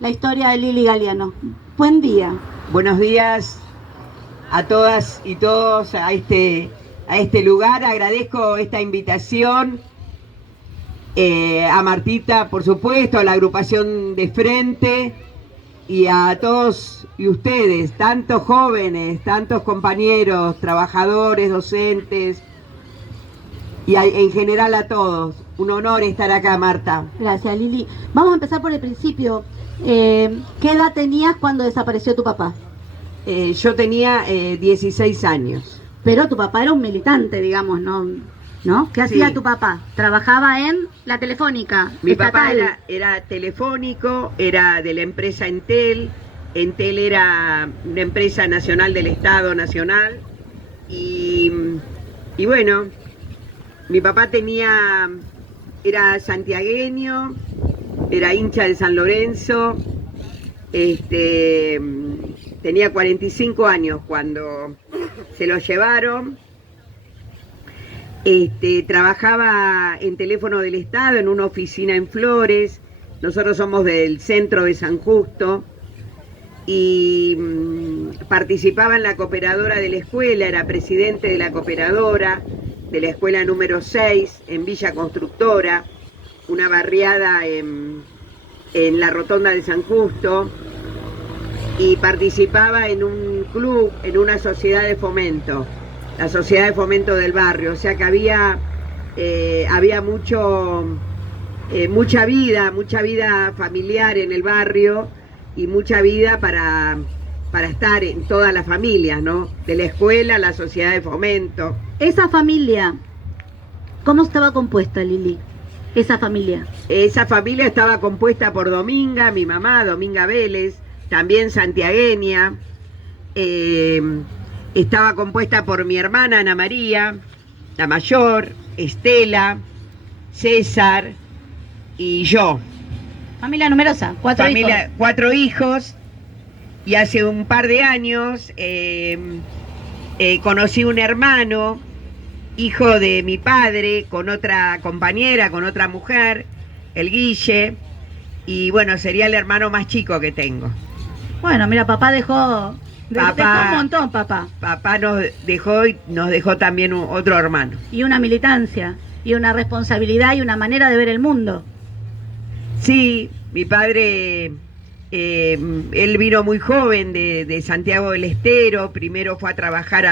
la historia de Lili Galiano. Buen día. Buenos días a todas y todos a este lugar. Agradezco esta invitación a Martita, por supuesto, a la agrupación de Frente y a todos y ustedes, tantos jóvenes, tantos compañeros, trabajadores, docentes y en general a todos. Un honor estar acá, Marta. Gracias, Lili. Vamos a empezar por el principio. ¿Qué edad tenías cuando desapareció tu papá? Yo tenía 16 años. Pero tu papá era un militante, digamos, ¿no? ¿Qué hacía tu papá? ¿Trabajaba en la Telefónica Mi estatal? papá era telefónico, era de la empresa Entel. Entel era una empresa nacional del Estado Nacional. Y bueno, mi papá era santiagueño, era hincha de San Lorenzo. Tenía 45 años cuando se lo llevaron. Trabajaba en teléfono del Estado, en una oficina en Flores. Nosotros somos del centro de San Justo. Y participaba en la cooperadora de la escuela, era presidente de la cooperadora de la escuela número 6 en Villa Constructora, una barriada en la rotonda de San Justo. Y participaba en un club, en una sociedad de fomento, la sociedad de fomento del barrio, o sea que había mucha vida familiar en el barrio y mucha vida para estar en todas las familias, ¿no? De la escuela a la sociedad de fomento. Esa familia, ¿cómo estaba compuesta, Lili? Esa familia estaba compuesta por Dominga, mi mamá, Dominga Vélez, también santiagueña. Estaba compuesta por mi hermana Ana María, la mayor, Estela, César y yo. Familia numerosa, cuatro hijos. Y hace un par de años conocí un hermano, hijo de mi padre, con otra compañera, con otra mujer, el Guille. Y bueno, sería el hermano más chico que tengo. Bueno, mira, papá dejó un montón, papá. Papá nos dejó también otro hermano. Y una militancia, y una responsabilidad, y una manera de ver el mundo. Sí, mi padre, él vino muy joven de Santiago del Estero. Primero fue a trabajar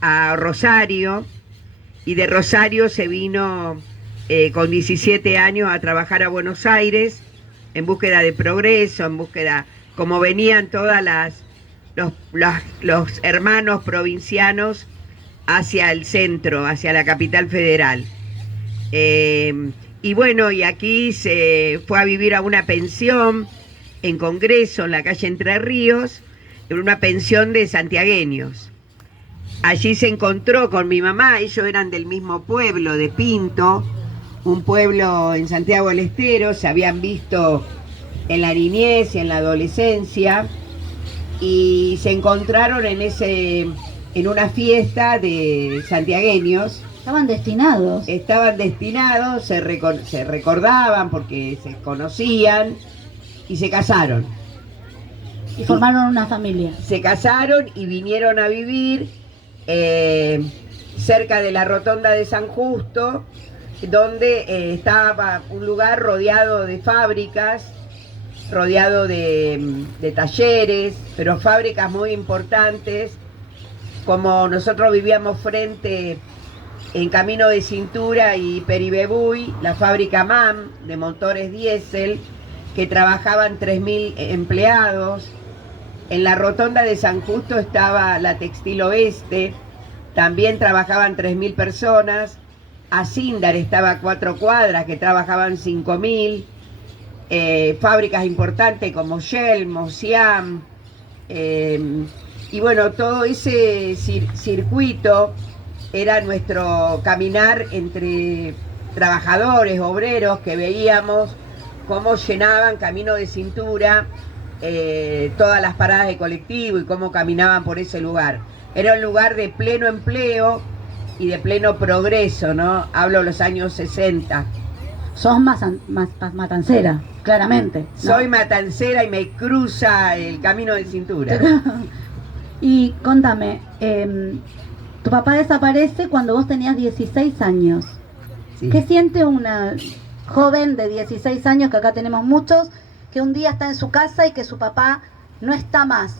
a Rosario, y de Rosario se vino con 17 años a trabajar a Buenos Aires en búsqueda de progreso, en búsqueda, como venían los hermanos provincianos hacia el centro, hacia la capital federal. Y bueno, y aquí se fue a vivir a una pensión en Congreso, en la calle Entre Ríos, en una pensión de santiagueños. Allí se encontró con mi mamá, ellos eran del mismo pueblo, de Pinto, un pueblo en Santiago del Estero, se habían visto en la niñez y en la adolescencia, y se encontraron en una fiesta de santiagueños. Estaban destinados, se recordaban porque se conocían y se casaron. Y formaron una familia. Se casaron y vinieron a vivir cerca de la rotonda de San Justo, donde estaba un lugar rodeado de fábricas, rodeado de talleres, pero fábricas muy importantes. Como nosotros vivíamos frente en Camino de Cintura y Peribebuy, la fábrica MAM de motores diésel, que trabajaban 3.000 empleados. En la rotonda de San Justo estaba la Textil Oeste, también trabajaban 3.000 personas. Asíndar estaba a 4 cuadras, que trabajaban 5.000. Fábricas importantes como Shell, Mosiam, y bueno, todo ese circuito era nuestro caminar entre trabajadores, obreros, que veíamos cómo llenaban Camino de Cintura todas las paradas de colectivo y cómo caminaban por ese lugar. Era un lugar de pleno empleo y de pleno progreso, ¿no? Hablo de los años 60. sos matancera, claramente, ¿no? Soy matancera y me cruza el camino de cintura. Y contame, tu papá desaparece cuando vos tenías 16 años. Sí. ¿Qué siente una joven de 16 años, que acá tenemos muchos, que un día está en su casa y que su papá no está más?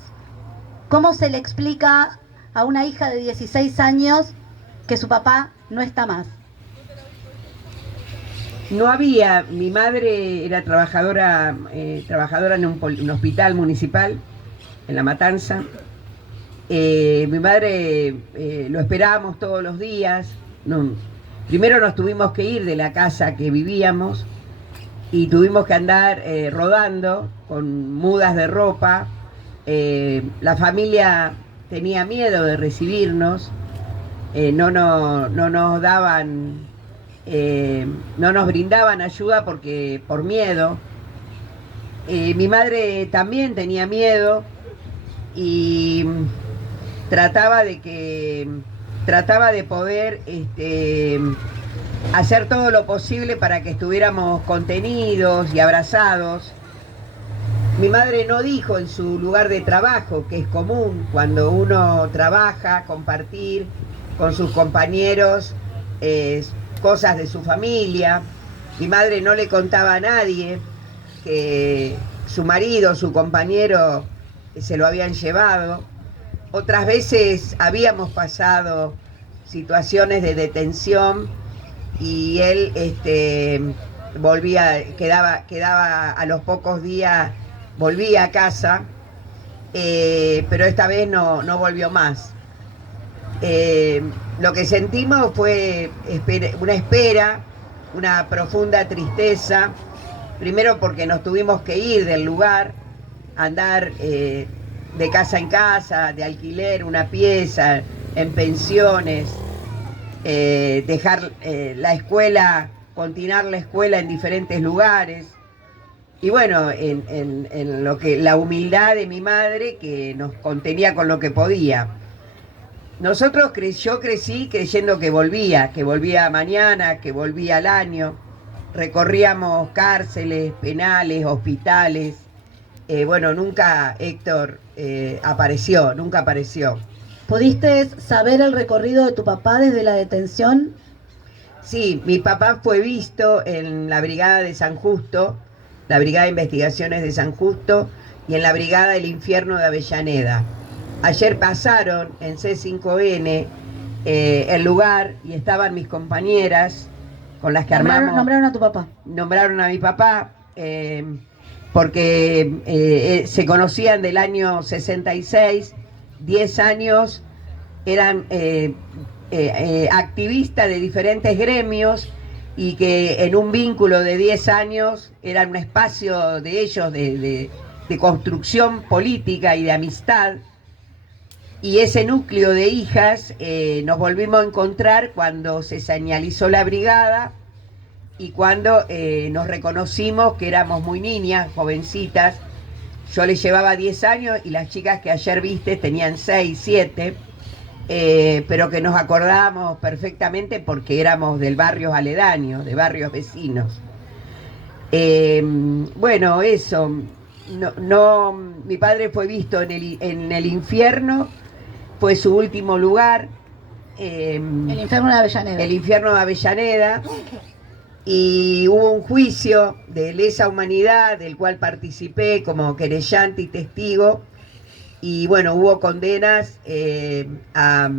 ¿Cómo se le explica a una hija de 16 años que su papá no está más? No había, mi madre era trabajadora en un hospital municipal, en La Matanza. Mi madre lo esperábamos todos los días. Primero nos tuvimos que ir de la casa que vivíamos y tuvimos que andar rodando con mudas de ropa. La familia tenía miedo de recibirnos, no nos daban, no nos brindaban ayuda por miedo. Mi madre también tenía miedo y trataba de poder hacer todo lo posible para que estuviéramos contenidos y abrazados. Mi madre no dijo en su lugar de trabajo, que es común cuando uno trabaja, compartir con sus compañeros cosas de su familia. Mi madre no le contaba a nadie que su marido, su compañero, se lo habían llevado. Otras veces habíamos pasado situaciones de detención y él quedaba a los pocos días, volvía a casa, pero esta vez no volvió más. Lo que sentimos fue una espera, una profunda tristeza, primero porque nos tuvimos que ir del lugar, andar de casa en casa, de alquiler una pieza, en pensiones, dejar la escuela, continuar la escuela en diferentes lugares. Y bueno, en lo que la humildad de mi madre, que nos contenía con lo que podía. Yo crecí creyendo que volvía mañana, que volvía al año. Recorríamos cárceles, penales, hospitales. Bueno, nunca Héctor nunca apareció. ¿Pudiste saber el recorrido de tu papá desde la detención? Sí, mi papá fue visto en la brigada de San Justo, la brigada de investigaciones de San Justo y en la brigada del infierno de Avellaneda. Ayer pasaron en C5N el lugar y estaban mis compañeras con las que armamos. ¿Nombraron a tu papá? Nombraron a mi papá porque se conocían del año 66, 10 años, eran activistas de diferentes gremios y que en un vínculo de 10 años eran un espacio de ellos de construcción política y de amistad. Y ese núcleo de hijas nos volvimos a encontrar cuando se señalizó la brigada y cuando nos reconocimos que éramos muy niñas, jovencitas. Yo les llevaba 10 años y las chicas que ayer viste tenían 6, 7, pero que nos acordábamos perfectamente porque éramos del barrio aledaño, de barrios vecinos. Bueno, eso. Mi padre fue visto en el infierno, fue su último lugar. El infierno de Avellaneda. El infierno de Avellaneda. Y hubo un juicio de lesa humanidad, del cual participé como querellante y testigo. Y bueno, hubo condenas a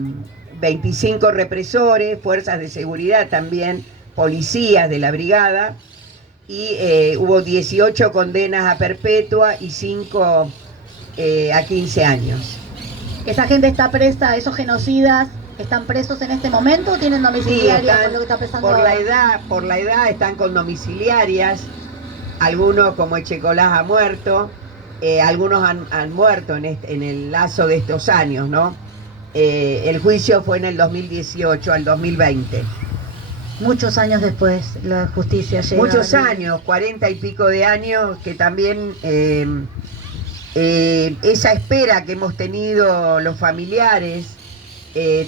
25 represores, fuerzas de seguridad también, policías de la brigada. Y hubo 18 condenas a perpetua y 5 a 15 años. ¿Esa gente está presa, esos genocidas, están presos en este momento o tienen domiciliaria? Sí, por lo que está pensando por la edad están con domiciliarias. Algunos, como Echecolás, ha muerto. Algunos han muerto en el lazo de estos años, ¿no? El juicio fue en el 2018 al 2020. Muchos años después la justicia llega. Muchos años, 40 y pico de años, que también esa espera que hemos tenido los familiares,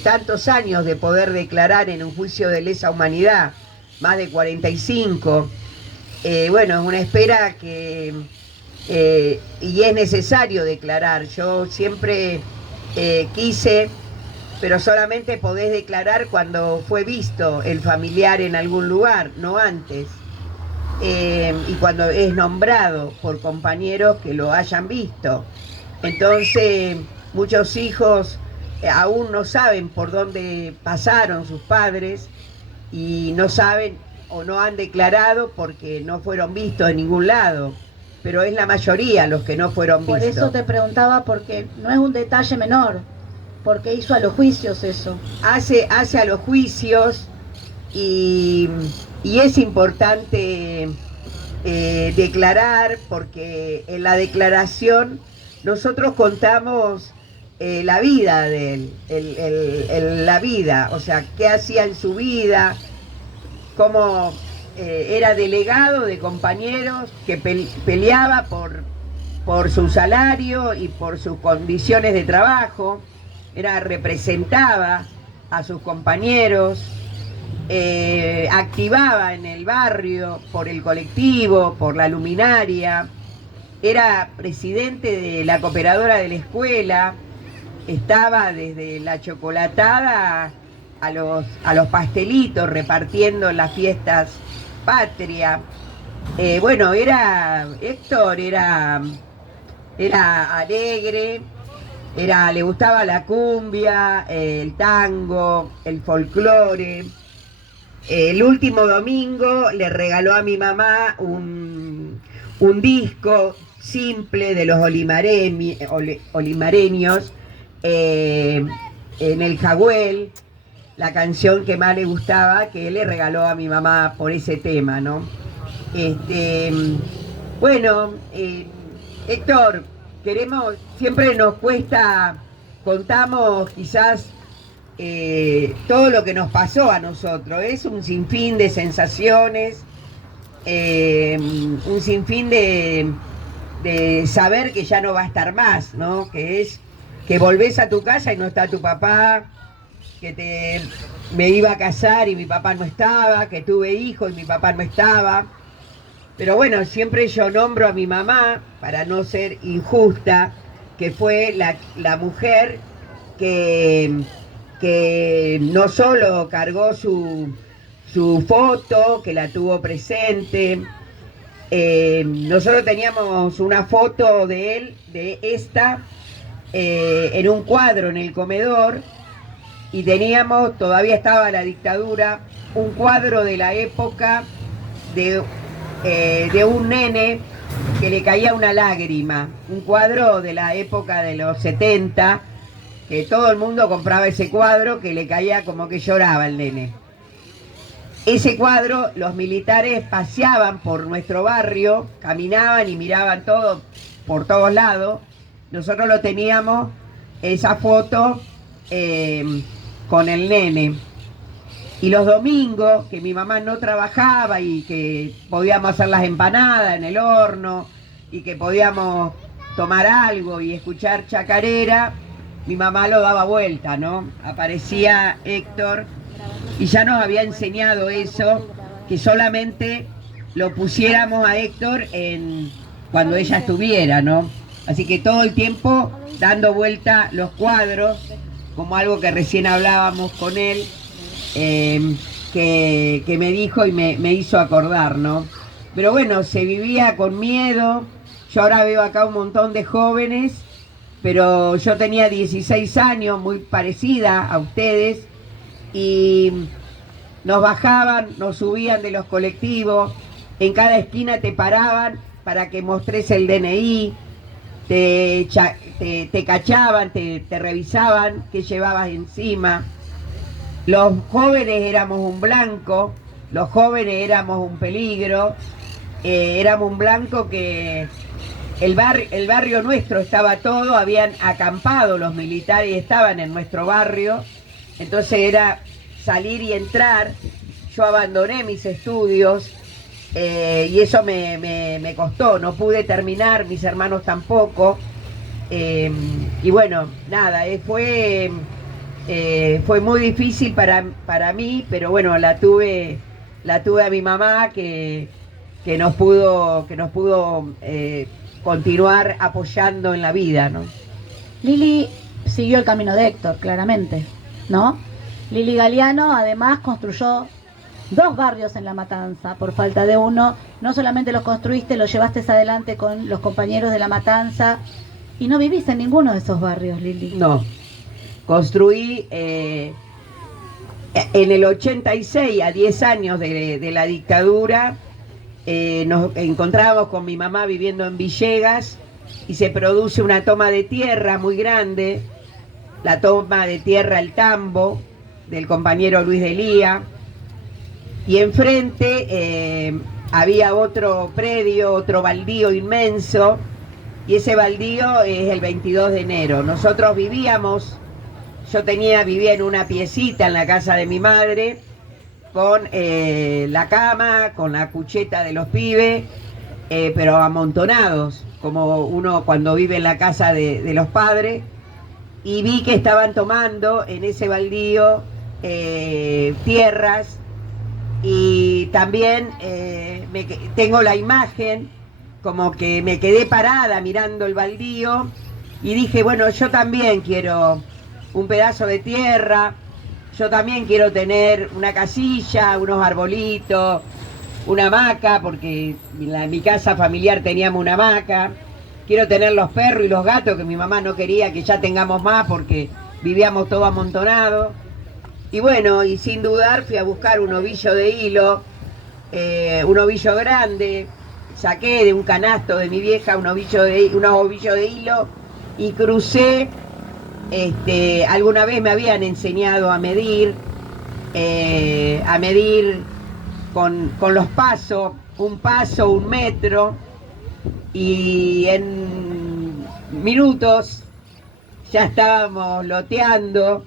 tantos años de poder declarar en un juicio de lesa humanidad, más de 45. Bueno, es una espera que... y es necesario declarar. Yo siempre quise, pero solamente podés declarar cuando fue visto el familiar en algún lugar, no antes. Y cuando es nombrado por compañeros que lo hayan visto. Entonces, muchos hijos aún no saben por dónde pasaron sus padres y no saben o no han declarado porque no fueron vistos en ningún lado. Pero es la mayoría los que no fueron vistos. Por eso te preguntaba, porque no es un detalle menor, porque hizo a los juicios eso. Hace a los juicios y es importante declarar, porque en la declaración nosotros contamos la vida de él, la vida, o sea, qué hacía en su vida, cómo era delegado de compañeros, que peleaba por su salario y por sus condiciones de trabajo, representaba a sus compañeros, activaba en el barrio por el colectivo, por la luminaria, era presidente de la cooperadora de la escuela, estaba desde la chocolatada a los pastelitos repartiendo en las fiestas patria. Bueno, Héctor era alegre, le gustaba la cumbia, el tango, el folclore. El último domingo le regaló a mi mamá un disco simple de los olimareños, en el Jagüel, la canción que más le gustaba, que él le regaló a mi mamá por ese tema, ¿no? Bueno, Héctor, siempre nos cuesta, contamos quizás todo lo que nos pasó a nosotros, es un sinfín de sensaciones, un sinfín de saber que ya no va a estar más, ¿no? Que volvés a tu casa y no está tu papá, que me iba a casar y mi papá no estaba, que tuve hijos y mi papá no estaba. Pero bueno, siempre yo nombro a mi mamá, para no ser injusta, que fue la mujer que no solo cargó su foto, que la tuvo presente. Nosotros teníamos una foto de él, en un cuadro en el comedor, y todavía estaba la dictadura, un cuadro de la época de un nene que le caía una lágrima, un cuadro de la época de los 70, que todo el mundo compraba ese cuadro, que le caía como que lloraba el nene. Ese cuadro, los militares paseaban por nuestro barrio, caminaban y miraban todo por todos lados. Nosotros lo teníamos, esa foto, con el nene. Y los domingos, que mi mamá no trabajaba y que podíamos hacer las empanadas en el horno y que podíamos tomar algo y escuchar chacarera, mi mamá lo daba vuelta, ¿no? Aparecía Héctor y ya nos había enseñado eso, que solamente lo pusiéramos a Héctor cuando ella estuviera, ¿no? Así que todo el tiempo dando vuelta los cuadros, como algo que recién hablábamos con él, que me dijo y me hizo acordar, ¿no? Pero bueno, se vivía con miedo. Yo ahora veo acá un montón de jóvenes, pero yo tenía 16 años, muy parecida a ustedes, y nos bajaban, nos subían de los colectivos, en cada esquina te paraban para que mostres el DNI, te cachaban, te revisaban qué llevabas encima. Los jóvenes éramos un blanco, los jóvenes éramos un peligro, éramos un blanco que el barrio nuestro estaba todo, habían acampado los militares y estaban en nuestro barrio, entonces era salir y entrar. Yo abandoné mis estudios y eso me costó, no pude terminar, mis hermanos tampoco, y bueno, nada, fue muy difícil para mí, pero bueno, la tuve la tuve a mi mamá que nos pudo continuar apoyando en la vida, ¿no? Lili siguió el camino de Héctor, claramente, ¿no? Lili Galiano además construyó 2 barrios en La Matanza, por falta de uno. No solamente los construiste, los llevaste adelante con los compañeros de La Matanza, y no vivís en ninguno de esos barrios, Lili. No, construí en el 86, a 10 años de la dictadura, nos encontrábamos con mi mamá viviendo en Villegas y se produce una toma de tierra muy grande, la toma de tierra El Tambo, del compañero Luis de Lía, y enfrente había otro predio, otro baldío inmenso, y ese baldío es el 22 de enero. Nosotros vivía en una piecita en la casa de mi madre, con la cama, con la cucheta de los pibes, pero amontonados, como uno cuando vive en la casa de los padres, y vi que estaban tomando en ese baldío tierras, y también tengo la imagen como que me quedé parada mirando el baldío y dije, bueno, yo también quiero un pedazo de tierra, yo también quiero tener una casilla, unos arbolitos, una hamaca, porque en mi casa familiar teníamos una hamaca, quiero tener los perros y los gatos que mi mamá no quería que ya tengamos más porque vivíamos todo amontonado. Y bueno, y sin dudar fui a buscar un ovillo de hilo, un ovillo grande, saqué de un canasto de mi vieja unos ovillos de hilo y crucé. Alguna vez me habían enseñado a medir con los pasos, un paso, 1 metro, y en minutos ya estábamos loteando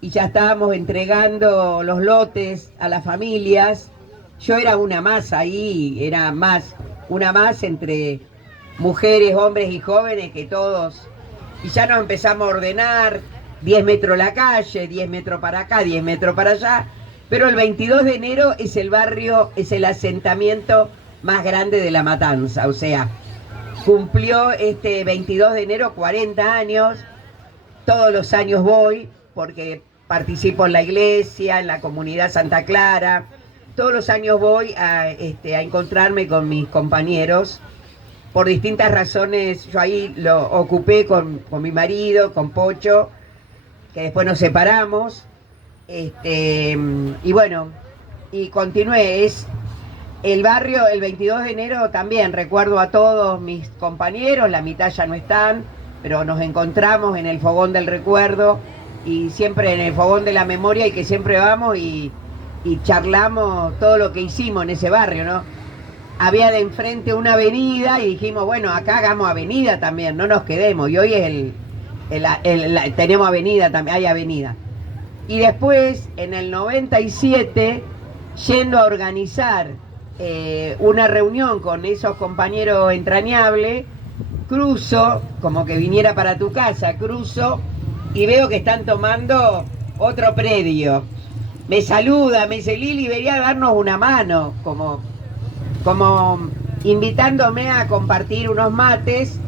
y ya estábamos entregando los lotes a las familias. Yo era una más ahí, una más entre mujeres, hombres y jóvenes que todos. Y ya nos empezamos a ordenar, 10 metros la calle, 10 metros para acá, 10 metros para allá. Pero el 22 de enero es el asentamiento más grande de La Matanza. O sea, cumplió este 22 de enero 40 años. Todos los años voy, porque participo en la iglesia, en la comunidad Santa Clara. Todos los años voy a encontrarme con mis compañeros. Por distintas razones, yo ahí lo ocupé con mi marido, con Pocho, que después nos separamos. Y bueno, y continué. Es el barrio, el 22 de enero también recuerdo a todos mis compañeros, la mitad ya no están, pero nos encontramos en el fogón del recuerdo y siempre en el fogón de la memoria, y que siempre vamos y charlamos todo lo que hicimos en ese barrio, ¿no? Había de enfrente una avenida y dijimos, bueno, acá hagamos avenida también, no nos quedemos. Y hoy tenemos avenida también, hay avenida. Y después, en el 97, yendo a organizar una reunión con esos compañeros entrañables, cruzo, como que viniera para tu casa, cruzo y veo que están tomando otro predio. Me saluda, me dice, Lili, venía a darnos una mano, como invitándome a compartir unos mates.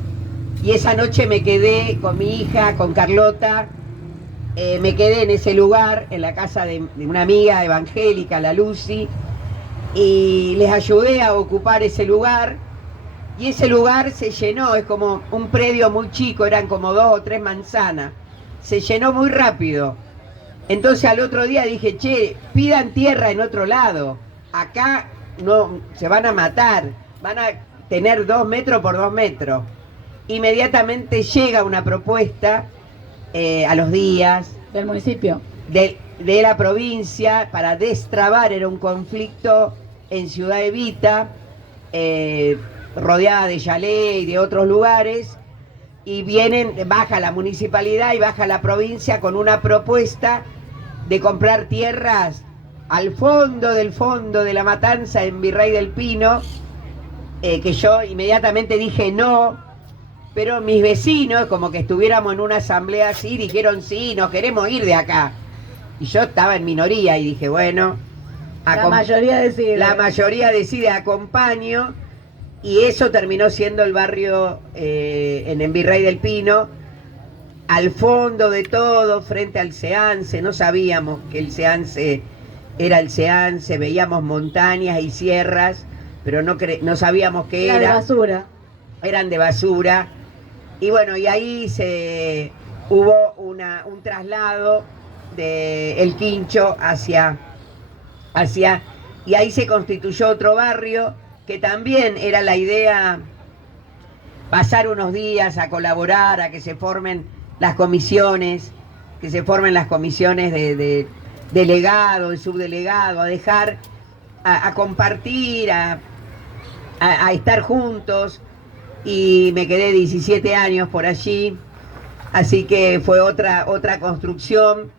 Y esa noche me quedé con mi hija, con Carlota, me quedé en ese lugar, en la casa de una amiga evangélica, la Lucy, y les ayudé a ocupar ese lugar. Y ese lugar se llenó, es como un predio muy chico, eran como 2 o 3 manzanas, se llenó muy rápido. Entonces al otro día dije, che, pidan tierra en otro lado, acá no se van a matar, van a tener 2 metros por 2 metros. Inmediatamente llega una propuesta a los días del municipio, de la provincia, para destrabar, era un conflicto en Ciudad Evita, rodeada de Yalé y de otros lugares, y baja la municipalidad y baja la provincia con una propuesta de comprar tierras al fondo de La Matanza, en Virrey del Pino, que yo inmediatamente dije no, pero mis vecinos, como que estuviéramos en una asamblea así, dijeron sí, nos queremos ir de acá. Y yo estaba en minoría y dije, bueno, La mayoría decide. La mayoría decide, acompaño, y eso terminó siendo el barrio en Virrey del Pino, al fondo de todo, frente al Seance. No sabíamos que el Seance era el Seance, veíamos montañas y sierras, pero no sabíamos qué era. Era de basura. Eran de basura. Y bueno, y ahí hubo un traslado de El Quincho hacia, y ahí se constituyó otro barrio, que también era la idea pasar unos días a colaborar, a que se formen las comisiones, de delegado, de subdelegado, a dejar, a compartir, a estar juntos. Y me quedé 17 años por allí, así que fue otra construcción.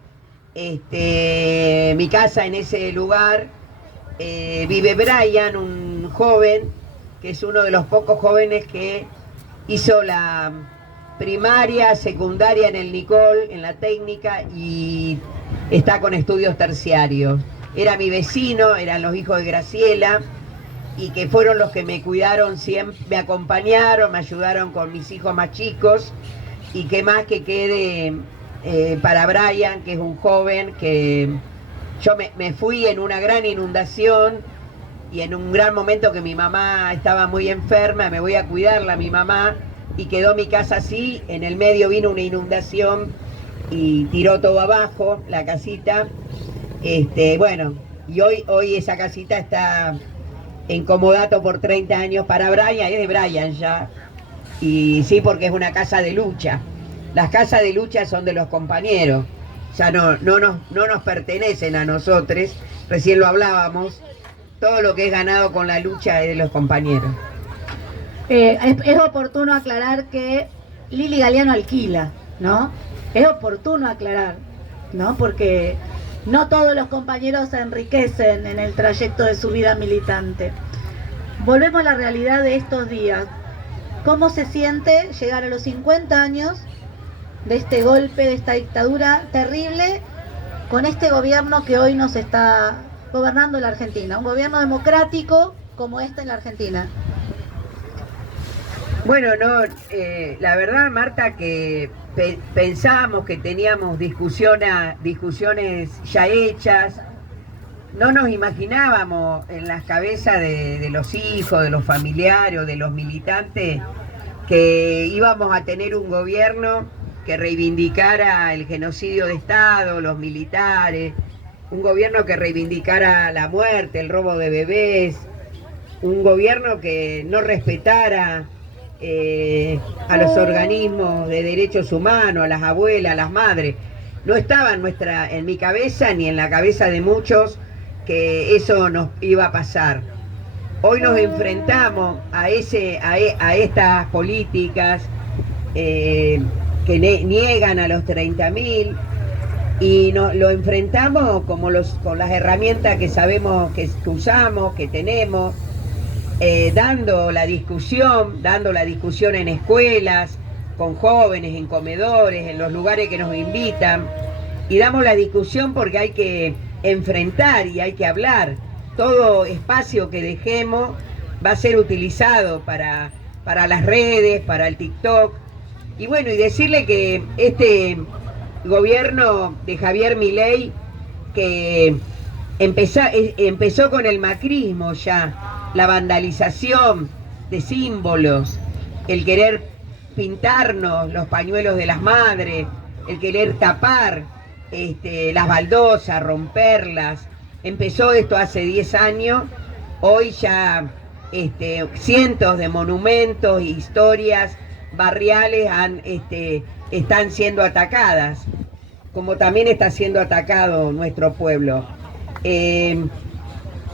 Mi casa en ese lugar, vive Brian, un joven, que es uno de los pocos jóvenes que hizo la primaria, secundaria en el Nicol, en la técnica, y está con estudios terciarios. Era mi vecino, eran los hijos de Graciela, y que fueron los que me cuidaron siempre, me acompañaron, me ayudaron con mis hijos más chicos, y qué más que quede para Brian, que es un joven que yo me fui en una gran inundación y en un gran momento que mi mamá estaba muy enferma, me voy a cuidarla a mi mamá, y quedó mi casa así. En el medio vino una inundación y tiró todo abajo, la casita. Bueno, y hoy esa casita está en comodato por 30 años para Brian, es de Brian ya, y sí, porque es una casa de lucha. Las casas de lucha son de los compañeros, ya no nos pertenecen a nosotros, recién lo hablábamos, todo lo que es ganado con la lucha es de los compañeros. Es oportuno aclarar que Lili Galeano alquila, ¿no? Es oportuno aclarar, ¿no? Porque no todos los compañeros se enriquecen en el trayecto de su vida militante. Volvemos a la realidad de estos días. ¿Cómo se siente llegar a los 50 años de este golpe, de esta dictadura terrible, con este gobierno que hoy nos está gobernando la Argentina? Un gobierno democrático como este en la Argentina. Bueno, la verdad, Marta, que pensábamos que teníamos discusiones ya hechas. No nos imaginábamos en las cabezas de los hijos, de los familiares o de los militantes que íbamos a tener un gobierno que reivindicara el genocidio de Estado, los militares, un gobierno que reivindicara la muerte, el robo de bebés, un gobierno que no respetara a los organismos de derechos humanos, a las abuelas, a las madres. No estaba en mi cabeza ni en la cabeza de muchos que eso nos iba a pasar. Hoy nos enfrentamos a estas políticas que niegan a los 30.000, y lo enfrentamos con las herramientas que sabemos que usamos, que tenemos. Dando la discusión en escuelas, con jóvenes, en comedores, en los lugares que nos invitan, y damos la discusión porque hay que enfrentar y hay que hablar. Todo espacio que dejemos va a ser utilizado para las redes, para el TikTok, y bueno, y decirle que este gobierno de Javier Milei, que empezó con el macrismo ya, la vandalización de símbolos, el querer pintarnos los pañuelos de las madres, el querer tapar las baldosas, romperlas. Empezó esto hace 10 años, hoy ya cientos de monumentos e historias barriales están siendo atacadas, como también está siendo atacado nuestro pueblo.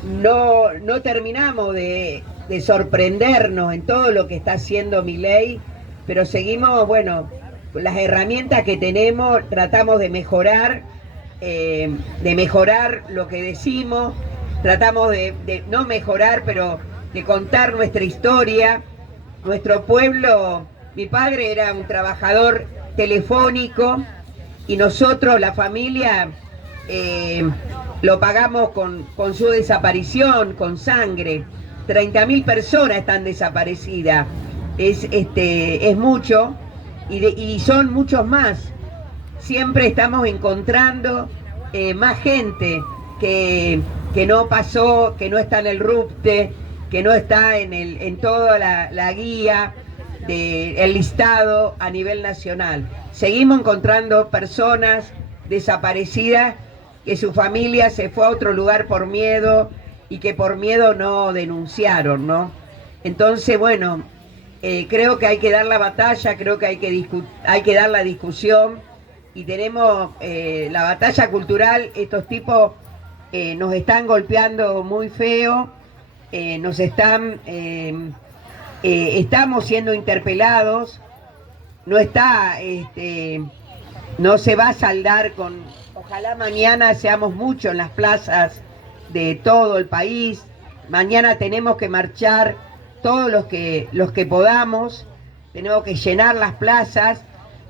No terminamos de sorprendernos en todo lo que está haciendo Milei, pero seguimos, bueno, con las herramientas que tenemos, tratamos de mejorar lo que decimos, tratamos de no mejorar, pero de contar nuestra historia. Nuestro pueblo, mi padre era un trabajador telefónico, y nosotros, la familia, lo pagamos con su desaparición, con sangre. 30.000 personas están desaparecidas. Es mucho y son muchos más. Siempre estamos encontrando más gente que no pasó, que no está en el RUPTE, que no está en toda la guía del listado a nivel nacional. Seguimos encontrando personas desaparecidas que su familia se fue a otro lugar por miedo y que por miedo no denunciaron, ¿no? Entonces, bueno, creo que hay que dar la batalla, creo que hay que dar la discusión y tenemos la batalla cultural. Estos tipos nos están golpeando muy feo, estamos siendo interpelados, no se va a saldar con, ojalá mañana seamos muchos en las plazas de todo el país. Mañana tenemos que marchar todos los que podamos, tenemos que llenar las plazas,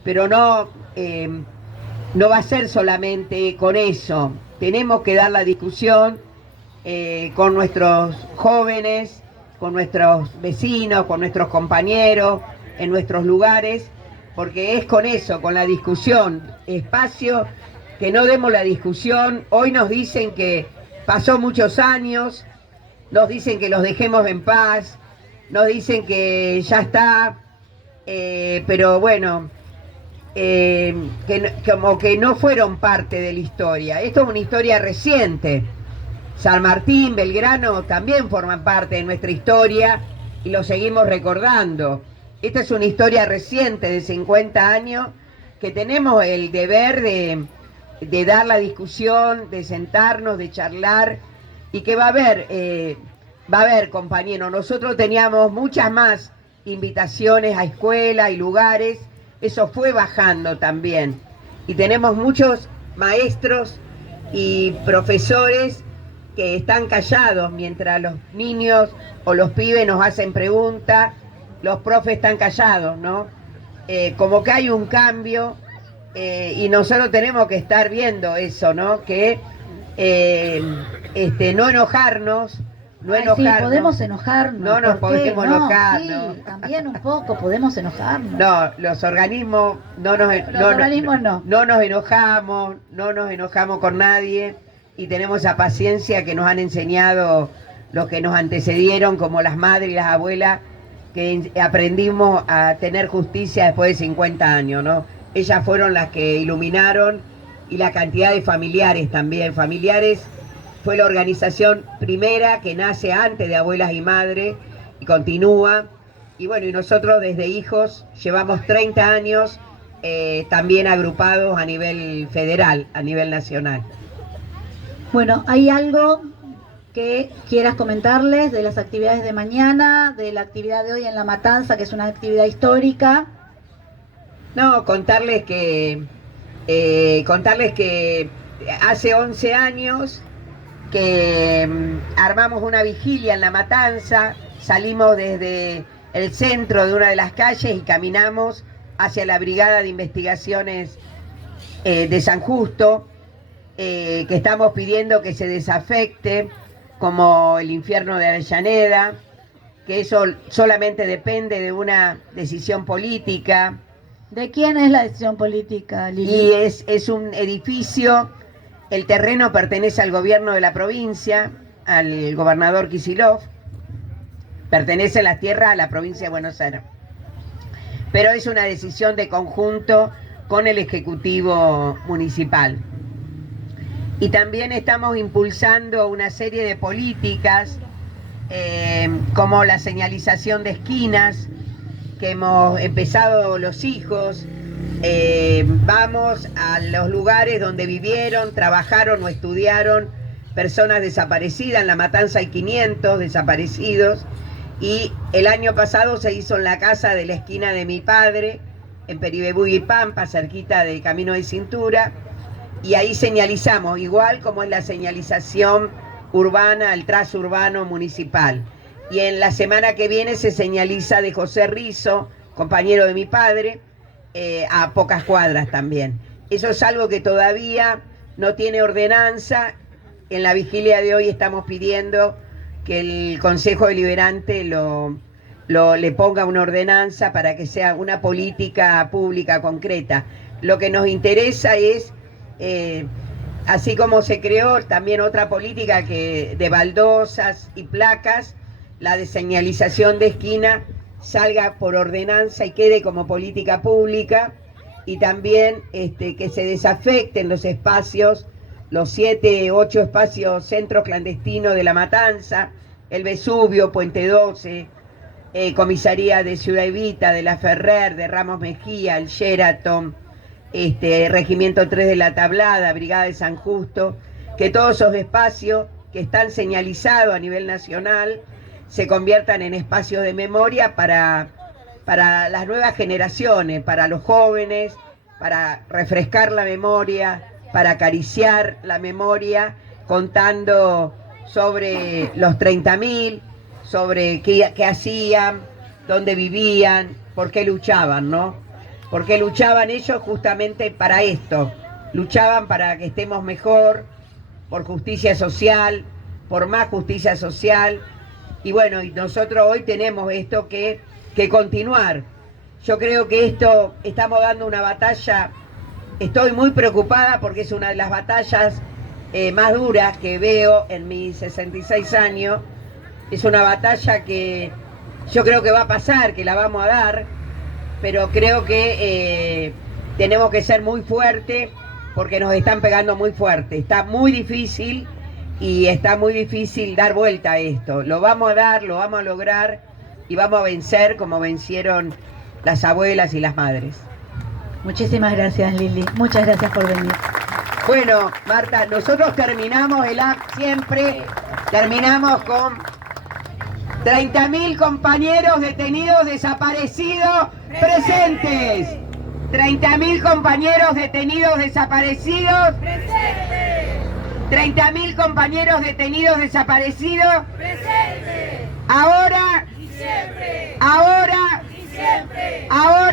pero no va a ser solamente con eso. Tenemos que dar la discusión con nuestros jóvenes, con nuestros vecinos, con nuestros compañeros, en nuestros lugares, porque es con eso, con la discusión, espacio, que no demos la discusión. Hoy nos dicen que pasó muchos años, nos dicen que los dejemos en paz, nos dicen que ya está, pero bueno, como que no fueron parte de la historia. Esto es una historia reciente. San Martín, Belgrano también forman parte de nuestra historia y lo seguimos recordando. Esta es una historia reciente de 50 años que tenemos el deber de dar la discusión, de sentarnos, de charlar, y que va a haber, compañeros. Nosotros teníamos muchas más invitaciones a escuelas y lugares, eso fue bajando también. Y tenemos muchos maestros y profesores que están callados mientras los niños o los pibes nos hacen preguntas, los profes están callados, ¿no? Como que hay un cambio y nosotros tenemos que estar viendo eso, ¿no? Que no enojarnos, no enojarnos. Sí, podemos enojarnos. No nos podemos enojar, sí, ¿no? también un poco podemos enojarnos. No, los organismos no nos enojamos con nadie y tenemos esa paciencia que nos han enseñado los que nos antecedieron, como las madres y las abuelas, que aprendimos a tener justicia después de 50 años, ¿no? Ellas fueron las que iluminaron, y la cantidad de familiares también. Familiares fue la organización primera que nace antes de Abuelas y Madres y continúa. Y bueno, y nosotros desde Hijos llevamos 30 años también agrupados a nivel federal, a nivel nacional. Bueno, ¿hay algo que quieras comentarles de las actividades de mañana, de la actividad de hoy en La Matanza, que es una actividad histórica? No, contarles que hace 11 años que armamos una vigilia en La Matanza, salimos desde el centro de una de las calles y caminamos hacia la Brigada de Investigaciones de San Justo, que estamos pidiendo que se desafecte, como el infierno de Avellaneda, que eso solamente depende de una decisión política. ¿De quién es la decisión política, Lili? Y es un edificio, el terreno pertenece al gobierno de la provincia, al gobernador Kicillof, pertenece las tierras a la provincia de Buenos Aires. Pero es una decisión de conjunto con el Ejecutivo Municipal. Y también estamos impulsando una serie de políticas, como la señalización de esquinas, que hemos empezado los Hijos. Vamos a los lugares donde vivieron, trabajaron o estudiaron personas desaparecidas. En La Matanza hay 500 desaparecidos. Y el año pasado se hizo en la casa de la esquina de mi padre, en Peribebú y Pampa, cerquita del Camino de Cintura. Y ahí señalizamos, igual como es la señalización urbana, el trazo urbano municipal. Y en la semana que viene se señaliza de José Rizo, compañero de mi padre, a pocas cuadras también. Eso es algo que todavía no tiene ordenanza en la vigilia de hoy estamos pidiendo que el Consejo Deliberante le ponga una ordenanza para que sea una política pública concreta. Lo que nos interesa es, así como se creó también otra política de baldosas y placas, la de señalización de esquina salga por ordenanza y quede como política pública, y también que se desafecten los espacios, los 7, 8 espacios centros clandestinos de La Matanza, el Vesubio, Puente 12, comisaría de Ciudad Evita, de La Ferrer, de Ramos Mejía, el Sheraton, Regimiento 3 de La Tablada, Brigada de San Justo, que todos esos espacios que están señalizados a nivel nacional se conviertan en espacios de memoria para las nuevas generaciones, para los jóvenes, para refrescar la memoria, para acariciar la memoria, contando sobre los 30.000, sobre qué hacían, dónde vivían, por qué luchaban, ¿no? Porque luchaban ellos justamente para esto, luchaban para que estemos mejor, por justicia social, por más justicia social, y bueno, y nosotros hoy tenemos esto que continuar. Yo creo que estamos dando una batalla, estoy muy preocupada porque es una de las batallas más duras que veo en mis 66 años, es una batalla que yo creo que va a pasar, que la vamos a dar, pero creo que tenemos que ser muy fuertes porque nos están pegando muy fuerte, está muy difícil y está muy difícil dar vuelta a esto, lo vamos a dar, lo vamos a lograr y vamos a vencer como vencieron las abuelas y las madres. Muchísimas gracias, Lili, muchas gracias por venir. Bueno, Marta, nosotros terminamos el act siempre, terminamos con 30.000 compañeros detenidos desaparecidos presentes. 30.000 compañeros detenidos desaparecidos presentes. 30.000 compañeros detenidos desaparecidos presentes. Ahora y siempre. Ahora y siempre. Ahora